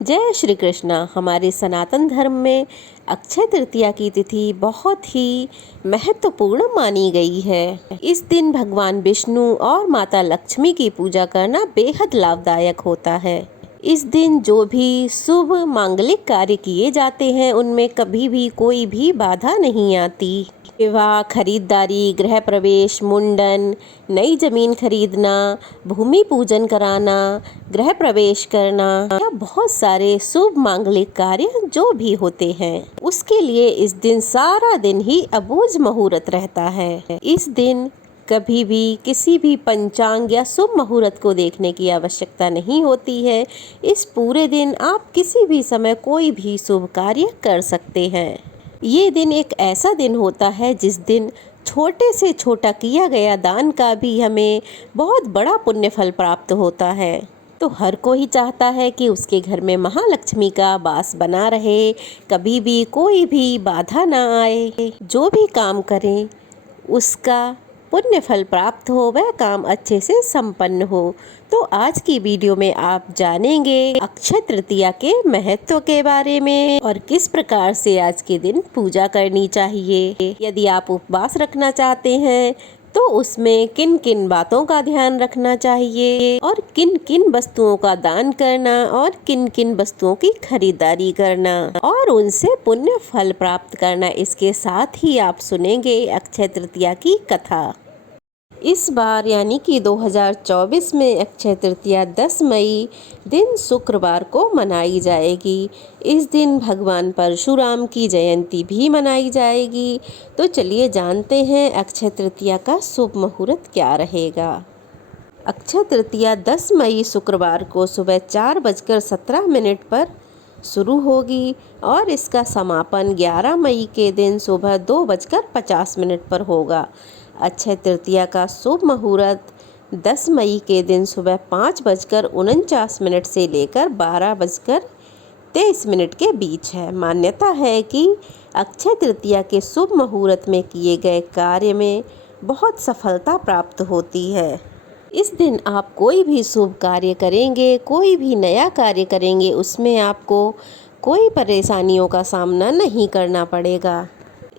जय श्री कृष्णा। हमारे सनातन धर्म में अक्षय तृतीया की तिथि बहुत ही महत्वपूर्ण मानी गई है। इस दिन भगवान विष्णु और माता लक्ष्मी की पूजा करना बेहद लाभदायक होता है। इस दिन जो भी शुभ मांगलिक कार्य किए जाते हैं उनमें कभी भी कोई भी बाधा नहीं आती। विवाह, खरीदारी, गृह प्रवेश, मुंडन, नई जमीन खरीदना, भूमि पूजन कराना, गृह प्रवेश करना या बहुत सारे शुभ मांगलिक कार्य जो भी होते हैं उसके लिए इस दिन सारा दिन ही अबूझ मुहूर्त रहता है। इस दिन कभी भी किसी भी पंचांग या शुभ मुहूर्त को देखने की आवश्यकता नहीं होती है। इस पूरे दिन आप किसी भी समय कोई भी शुभ कार्य कर सकते हैं। ये दिन एक ऐसा दिन होता है जिस दिन छोटे से छोटा किया गया दान का भी हमें बहुत बड़ा पुण्य फल प्राप्त होता है। तो हर कोई चाहता है कि उसके घर में महालक्ष्मी का वास बना रहे, कभी भी कोई भी बाधा ना आए, जो भी काम करें उसका पुण्य फल प्राप्त हो, वह काम अच्छे से संपन्न हो। तो आज की वीडियो में आप जानेंगे अक्षय तृतीया के महत्व के बारे में और किस प्रकार से आज के दिन पूजा करनी चाहिए। यदि आप उपवास रखना चाहते हैं तो उसमें किन किन बातों का ध्यान रखना चाहिए और किन किन वस्तुओं का दान करना और किन किन वस्तुओं की खरीदारी करना और उनसे पुण्य फल प्राप्त करना, इसके साथ ही आप सुनेंगे अक्षय तृतीया की कथा। इस बार यानी कि 2024 में अक्षय तृतीया 10 मई दिन शुक्रवार को मनाई जाएगी। इस दिन भगवान परशुराम की जयंती भी मनाई जाएगी। तो चलिए जानते हैं अक्षय तृतीया का शुभ मुहूर्त क्या रहेगा। अक्षय तृतीया 10 मई शुक्रवार को सुबह 4:17 पर शुरू होगी और इसका समापन 11 मई के दिन सुबह 2:50 पर होगा। अक्षय तृतीया का शुभ मुहूर्त 10 मई के दिन सुबह 5:49 से लेकर 12:23 के बीच है। मान्यता है कि अक्षय तृतीया के शुभ मुहूर्त में किए गए कार्य में बहुत सफलता प्राप्त होती है। इस दिन आप कोई भी शुभ कार्य करेंगे, कोई भी नया कार्य करेंगे, उसमें आपको कोई परेशानियों का सामना नहीं करना पड़ेगा।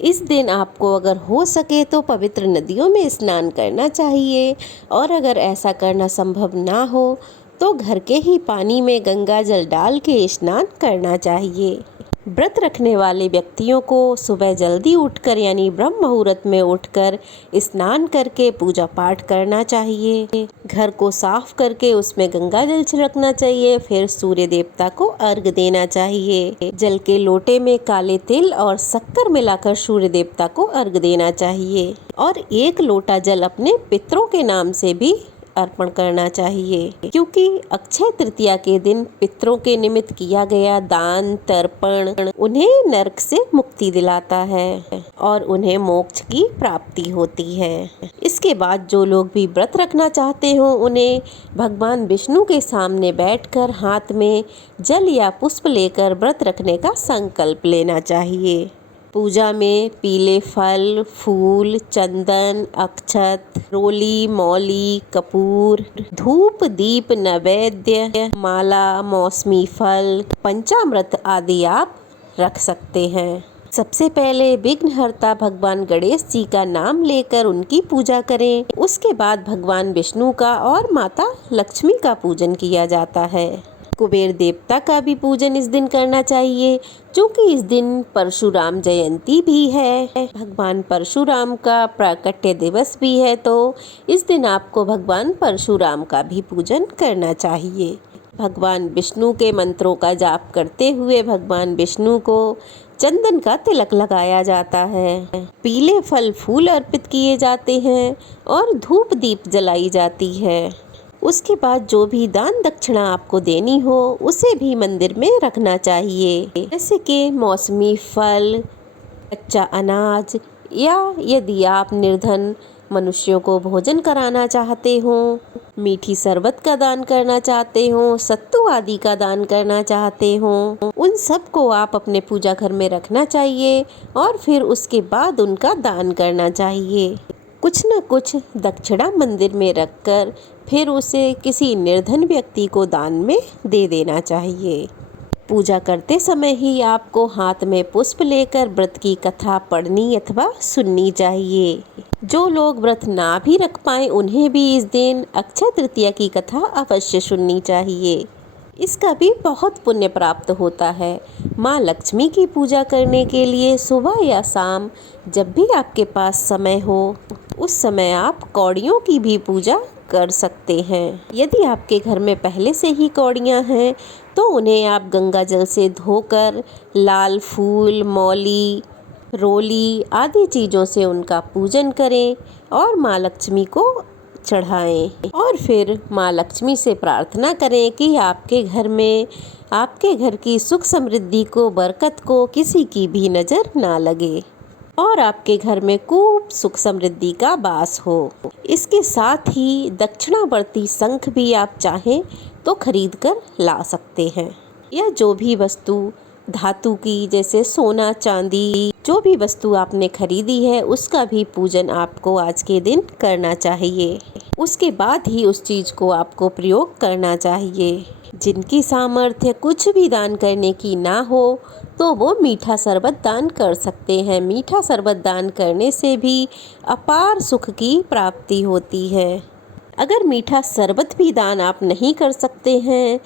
इस दिन आपको अगर हो सके तो पवित्र नदियों में स्नान करना चाहिए और अगर ऐसा करना संभव ना हो तो घर के ही पानी में गंगा जल डाल के स्नान करना चाहिए। व्रत रखने वाले व्यक्तियों को सुबह जल्दी उठकर यानी ब्रह्म मुहूर्त में उठकर स्नान करके पूजा पाठ करना चाहिए। घर को साफ करके उसमें गंगा जल छिड़कना चाहिए, फिर सूर्य देवता को अर्घ देना चाहिए। जल के लोटे में काले तिल और शक्कर मिलाकर सूर्य देवता को अर्घ देना चाहिए और 1 लोटा जल अपने पितरों के नाम से भी अर्पण करना चाहिए, क्योंकि अक्षय तृतीया के दिन पितरों के निमित्त किया गया दान तर्पण उन्हें नरक से मुक्ति दिलाता है और उन्हें मोक्ष की प्राप्ति होती है। इसके बाद जो लोग भी व्रत रखना चाहते हो उन्हें भगवान विष्णु के सामने बैठकर हाथ में जल या पुष्प लेकर व्रत रखने का संकल्प लेना चाहिए। पूजा में पीले फल, फूल, चंदन, अक्षत, रोली, मौली, कपूर, धूप, दीप, नैवेद्य, माला, मौसमी फल, पंचामृत आदि आप रख सकते हैं। सबसे पहले विघ्नहर्ता भगवान गणेश जी का नाम लेकर उनकी पूजा करें। उसके बाद भगवान विष्णु का और माता लक्ष्मी का पूजन किया जाता है। कुबेर देवता का भी पूजन इस दिन करना चाहिए, क्योंकि इस दिन परशुराम जयंती भी है। भगवान परशुराम का प्राकट्य दिवस भी है, तो इस दिन आपको भगवान परशुराम का भी पूजन करना चाहिए। भगवान विष्णु के मंत्रों का जाप करते हुए भगवान विष्णु को चंदन का तिलक लगाया जाता है। पीले फल फूल अर्पित किए जाते हैं और धूप दीप जलाई जाती है। उसके बाद जो भी दान दक्षिणा आपको देनी हो उसे भी मंदिर में रखना चाहिए, जैसे कि मौसमी फल, कच्चा अनाज, या यदि आप निर्धन मनुष्यों को भोजन कराना चाहते हो, मीठी शरबत का दान करना चाहते हो, सत्तू आदि का दान करना चाहते हो, उन सब को आप अपने पूजा घर में रखना चाहिए और फिर उसके बाद उनका दान करना चाहिए। कुछ न कुछ दक्षिणा मंदिर में रखकर फिर उसे किसी निर्धन व्यक्ति को दान में दे देना चाहिए। पूजा करते समय ही आपको हाथ में पुष्प लेकर व्रत की कथा पढ़नी अथवा सुननी चाहिए। जो लोग व्रत ना भी रख पाए उन्हें भी इस दिन अक्षय तृतीया की कथा अवश्य सुननी चाहिए। इसका भी बहुत पुण्य प्राप्त होता है। माँ लक्ष्मी की पूजा करने के लिए सुबह या शाम जब भी आपके पास समय हो उस समय आप कौड़ियों की भी पूजा कर सकते हैं। यदि आपके घर में पहले से ही कौड़ियाँ हैं तो उन्हें आप गंगा जल से धोकर लाल फूल, मौली, रोली आदि चीज़ों से उनका पूजन करें और माँ लक्ष्मी को चढ़ाएं और फिर माँ लक्ष्मी से प्रार्थना करें कि आपके घर में, आपके घर की सुख समृद्धि को, बरकत को किसी की भी नज़र ना लगे और आपके घर में खूब सुख समृद्धि का वास हो। इसके साथ ही दक्षिणावर्ती शंख भी आप चाहें तो खरीद कर ला सकते हैं। यह जो भी वस्तु धातु की जैसे सोना चांदी जो भी वस्तु आपने खरीदी है उसका भी पूजन आपको आज के दिन करना चाहिए। उसके बाद ही उस चीज़ को आपको प्रयोग करना चाहिए। जिनकी सामर्थ्य कुछ भी दान करने की ना हो तो वो मीठा शरबत दान कर सकते हैं। मीठा शरबत दान करने से भी अपार सुख की प्राप्ति होती है। अगर मीठा शरबत भी दान आप नहीं कर सकते हैं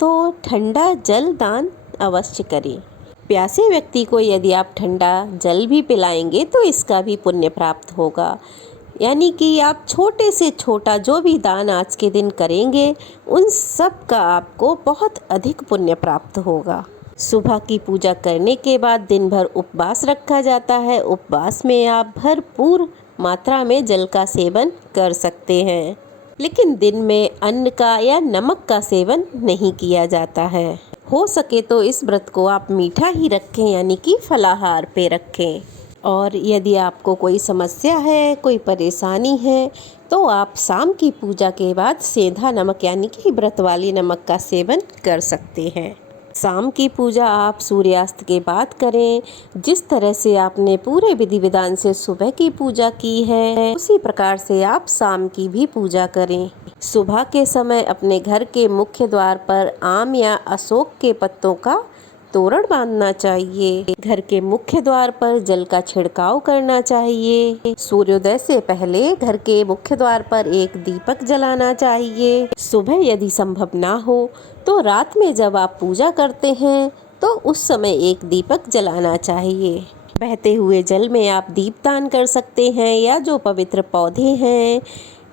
तो ठंडा जल दान अवश्य करें। प्यासे व्यक्ति को यदि आप ठंडा जल भी पिलाएंगे तो इसका भी पुण्य प्राप्त होगा। यानी कि आप छोटे से छोटा जो भी दान आज के दिन करेंगे उन सब का आपको बहुत अधिक पुण्य प्राप्त होगा। सुबह की पूजा करने के बाद दिन भर उपवास रखा जाता है। उपवास में आप भरपूर मात्रा में जल का सेवन कर सकते हैं, लेकिन दिन में अन्न का या नमक का सेवन नहीं किया जाता है। हो सके तो इस व्रत को आप मीठा ही रखें, यानी कि फलाहार पे रखें। और यदि आपको कोई समस्या है, कोई परेशानी है तो आप शाम की पूजा के बाद सेंधा नमक यानी कि व्रत वाली नमक का सेवन कर सकते हैं। शाम की पूजा आप सूर्यास्त के बाद करें। जिस तरह से आपने पूरे विधि विधान से सुबह की पूजा की है उसी प्रकार से आप शाम की भी पूजा करें। सुबह के समय अपने घर के मुख्य द्वार पर आम या अशोक के पत्तों का तोरण बांधना चाहिए। घर के मुख्य द्वार पर जल का छिड़काव करना चाहिए। सूर्योदय से पहले घर के मुख्य द्वार पर एक दीपक जलाना चाहिए। सुबह यदि संभव ना हो तो रात में जब आप पूजा करते हैं तो उस समय एक दीपक जलाना चाहिए। बहते हुए जल में आप दीपदान कर सकते हैं या जो पवित्र पौधे हैं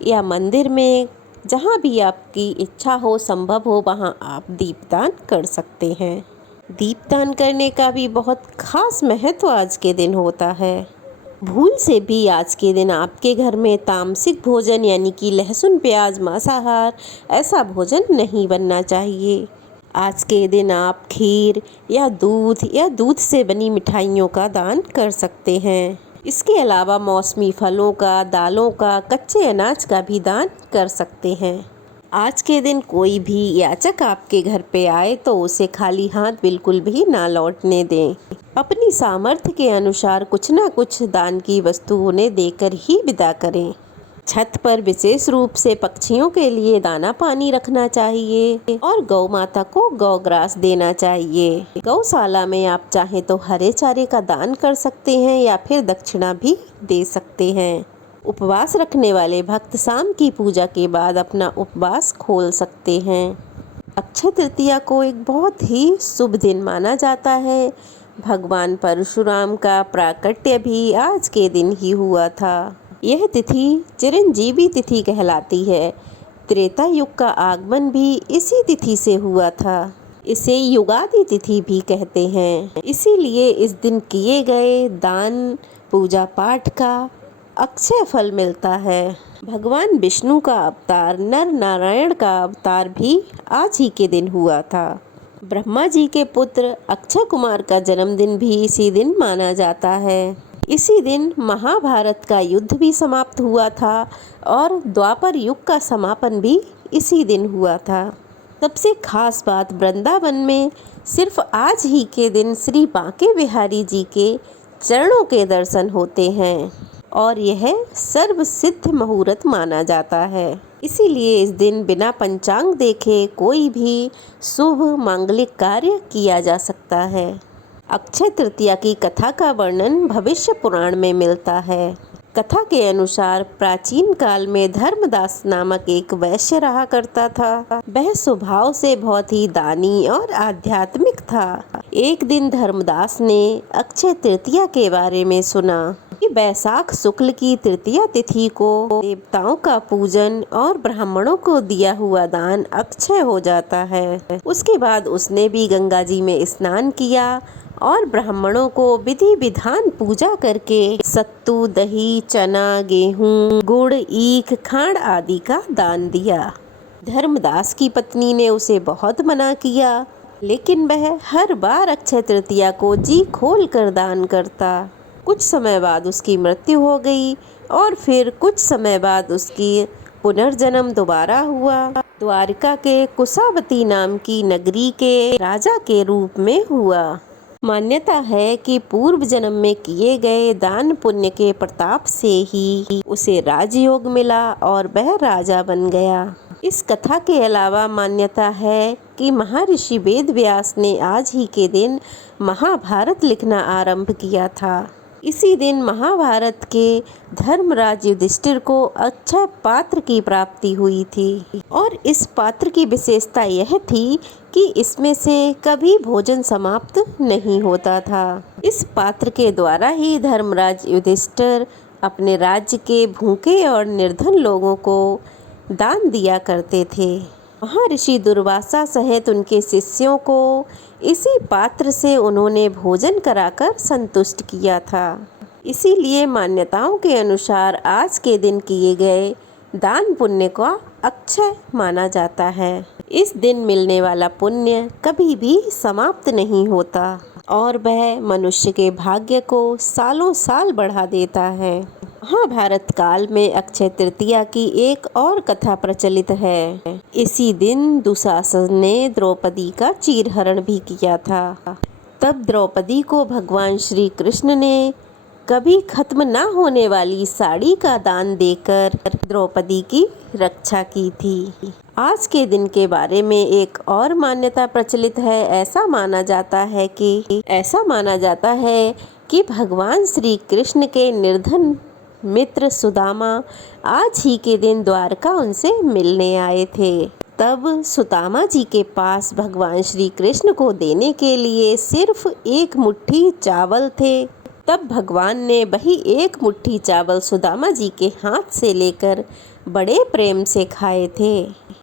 या मंदिर में जहाँ भी आपकी इच्छा हो, संभव हो, वहाँ आप दीपदान कर सकते हैं। दीपदान करने का भी बहुत खास महत्व आज के दिन होता है। भूल से भी आज के दिन आपके घर में तामसिक भोजन यानी कि लहसुन, प्याज, मांसाहार ऐसा भोजन नहीं बनना चाहिए। आज के दिन आप खीर या दूध से बनी मिठाइयों का दान कर सकते हैं। इसके अलावा मौसमी फलों का, दालों का, कच्चे अनाज का भी दान कर सकते हैं। आज के दिन कोई भी याचक आपके घर पे आए तो उसे खाली हाथ बिल्कुल भी ना लौटने दें। अपनी सामर्थ्य के अनुसार कुछ ना कुछ दान की वस्तु उन्हें देकर ही विदा करें। छत पर विशेष रूप से पक्षियों के लिए दाना पानी रखना चाहिए और गौ माता को गौग्रास देना चाहिए। गौशाला में आप चाहें तो हरे चारे का दान कर सकते हैं या फिर दक्षिणा भी दे सकते हैं। उपवास रखने वाले भक्त शाम की पूजा के बाद अपना उपवास खोल सकते हैं। अक्षय तृतीया को एक बहुत ही शुभ दिन माना जाता है। भगवान परशुराम का प्राकट्य भी आज के दिन ही हुआ था। यह तिथि चिरंजीवी तिथि कहलाती है। त्रेता युग का आगमन भी इसी तिथि से हुआ था। इसे युगादि तिथि भी कहते हैं। इसीलिए इस दिन किए गए दान, पूजा पाठ का अक्षय फल मिलता है। भगवान विष्णु का अवतार, नर नारायण का अवतार भी आज ही के दिन हुआ था। ब्रह्मा जी के पुत्र अक्षय कुमार का जन्मदिन भी इसी दिन माना जाता है। इसी दिन महाभारत का युद्ध भी समाप्त हुआ था और द्वापर युग का समापन भी इसी दिन हुआ था। सबसे खास बात, वृंदावन में सिर्फ आज ही के दिन श्री बांके बिहारी जी के चरणों के दर्शन होते हैं और यह सर्व सिद्ध मुहूर्त माना जाता है। इसीलिए इस दिन बिना पंचांग देखे कोई भी शुभ मांगलिक कार्य किया जा सकता है। अक्षय तृतीया की कथा का वर्णन भविष्य पुराण में मिलता है। कथा के अनुसार प्राचीन काल में धर्मदास नामक एक वैश्य रहा करता था। वह स्वभाव से बहुत ही दानी और आध्यात्मिक था। एक दिन धर्मदास ने अक्षय तृतीया के बारे में सुना कि वैशाख शुक्ल की तृतीया तिथि को देवताओं का पूजन और ब्राह्मणों को दिया हुआ दान अक्षय हो जाता है। उसके बाद उसने भी गंगा जी में स्नान किया और ब्राह्मणों को विधि विधान पूजा करके सत्तू, दही, चना, गेहूं, गुड़, ईख, खांड आदि का दान दिया। धर्मदास की पत्नी ने उसे बहुत मना किया, लेकिन वह हर बार अक्षय तृतीया को जी खोल कर दान करता। कुछ समय बाद उसकी मृत्यु हो गई और फिर कुछ समय बाद उसकी पुनर्जन्म दोबारा हुआ। द्वारिका के कुशावती नाम की नगरी के राजा के रूप में हुआ। मान्यता है कि पूर्व जन्म में किए गए दान पुण्य के प्रताप से ही उसे राजयोग मिला और वह राजा बन गया। इस कथा के अलावा मान्यता है कि महर्षि वेद व्यास ने आज ही के दिन महाभारत लिखना आरंभ किया था। इसी दिन महाभारत के धर्मराज युधिष्ठिर को अक्षय पात्र की प्राप्ति हुई थी और इस पात्र की विशेषता यह थी कि इसमें से कभी भोजन समाप्त नहीं होता था। इस पात्र के द्वारा ही धर्मराज युधिष्ठिर अपने राज्य के भूखे और निर्धन लोगों को दान दिया करते थे। महर्षि दुर्वासा सहित उनके शिष्यों को इसी पात्र से उन्होंने भोजन कराकर संतुष्ट किया था। इसीलिए मान्यताओं के अनुसार आज के दिन किए गए दान पुण्य का अक्षय माना जाता है। इस दिन मिलने वाला पुण्य कभी भी समाप्त नहीं होता और वह मनुष्य के भाग्य को सालों साल बढ़ा देता है। महाभारत काल में अक्षय तृतीया की एक और कथा प्रचलित है। इसी दिन दुशासन ने द्रौपदी का चीरहरण भी किया था। तब द्रौपदी को भगवान श्री कृष्ण ने कभी खत्म ना होने वाली साड़ी का दान देकर द्रौपदी की रक्षा की थी। आज के दिन के बारे में एक और मान्यता प्रचलित है। ऐसा माना जाता है कि भगवान श्री कृष्ण के निर्धन मित्र सुदामा आज ही के दिन द्वारका उनसे मिलने आए थे। तब सुदामा जी के पास भगवान श्री कृष्ण को देने के लिए सिर्फ एक मुट्ठी चावल थे। तब भगवान ने वही एक मुट्ठी चावल सुदामा जी के हाथ से लेकर बड़े प्रेम से खाए थे।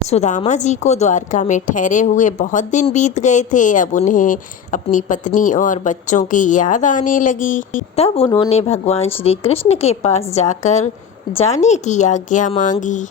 सुदामा जी को द्वारका में ठहरे हुए बहुत दिन बीत गए थे। अब उन्हें अपनी पत्नी और बच्चों की याद आने लगी। तब उन्होंने भगवान श्री कृष्ण के पास जाकर जाने की आज्ञा मांगी।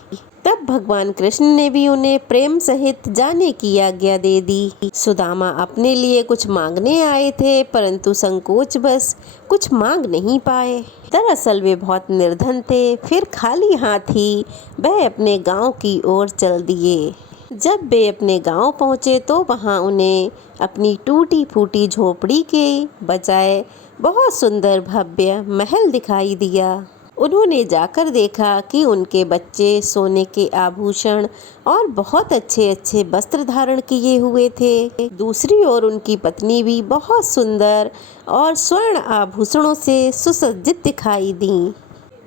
तब भगवान कृष्ण ने भी उन्हें प्रेम सहित जाने की आज्ञा दे दी। सुदामा अपने लिए कुछ मांगने आए थे, परंतु संकोच बस कुछ मांग नहीं पाए। दरअसल वे बहुत निर्धन थे। फिर खाली हाथ ही वह अपने गांव की ओर चल दिए। जब वे अपने गांव पहुंचे तो वहां उन्हें अपनी टूटी फूटी झोपड़ी के बजाय बहुत सुंदर भव्य महल दिखाई दिया। उन्होंने जाकर देखा कि उनके बच्चे सोने के आभूषण और बहुत अच्छे अच्छे वस्त्र धारण किए हुए थे। दूसरी ओर उनकी पत्नी भी बहुत सुंदर और स्वर्ण आभूषणों से सुसज्जित दिखाई दी।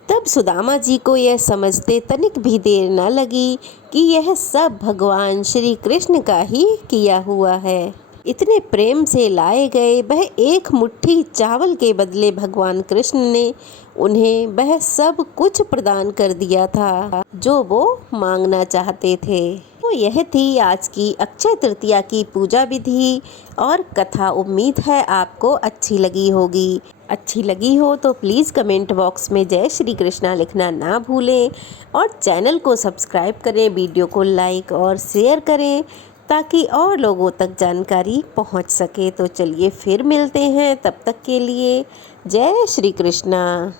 तब सुदामा जी को यह समझते तनिक भी देर न लगी कि यह सब भगवान श्री कृष्ण का ही किया हुआ है। इतने प्रेम से लाए गए वह एक मुट्ठी चावल के बदले भगवान कृष्ण ने उन्हें वह सब कुछ प्रदान कर दिया था जो वो मांगना चाहते थे। तो यह थी आज की अक्षय तृतीया की पूजा विधि और कथा। उम्मीद है आपको अच्छी लगी होगी। अच्छी लगी हो तो प्लीज़ कमेंट बॉक्स में जय श्री कृष्णा लिखना ना भूलें और चैनल को सब्सक्राइब करें, वीडियो को लाइक और शेयर करें ताकि और लोगों तक जानकारी पहुंच सके। तो चलिए फिर मिलते हैं, तब तक के लिए जय श्री कृष्णा।